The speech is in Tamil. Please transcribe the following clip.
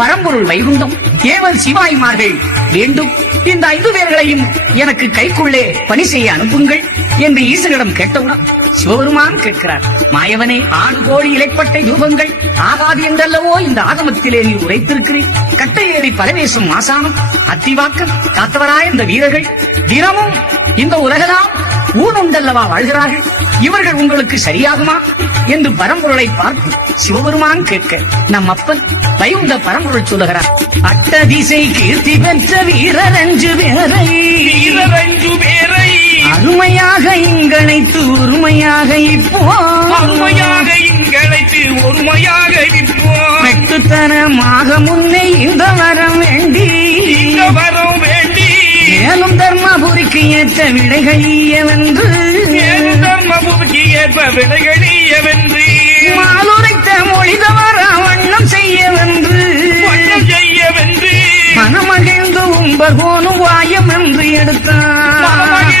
பரம்பொருள் வைகுண்டம், ஏவல் சிவாய்மார்கள் வேண்டும். இந்த 5 பேர்களையும் எனக்கு கைக்குள்ளே பணி செய்ய அனுப்புங்கள் என்று ஈசனிடம் கேட்டவுடன் சிவபெருமான் கேட்கிறார், மாயவனே, 6 கோடி இலைப்பட்டை ரூபங்கள் ஆகாது என்றல்லவோ இந்த ஆகமத்திலே நீ உரைத்திருக்கிறீர். கட்டையேறி பரவேசும் ஆசானம், அத்திவாக்கம் காத்தவராய இந்த வீரர்கள் தினமும் இந்த உலகலாம் ஊனுண்டல்லவா வாழ்கிறார்கள். இவர்கள் உங்களுக்கு சரியாகுமா என்று பரம்பொருளை பார்த்து சிவபெருமான் கேட்க நம் அப்பன் வைகுண்ட பரம்பொருள் சொல்லுகிறார், அட்ட திசை கீர்த்தி பெற்ற வீரர் 5 பேரை அருமையாக இங்கழைத்து ஒருமையாக இப்போ வெட்டுத்தனமாக முன்னே இந்த வரம் வேண்டி மேலும் தர்மபுரிக்கு ஏற்ற விடைகளியவென்று மாலுரைத்த மொழிதவர வண்ணம் செய்யவென்று மனமகிழ்ந்து உம்பர்கோனும் வாயம் என்று எடுத்தான்.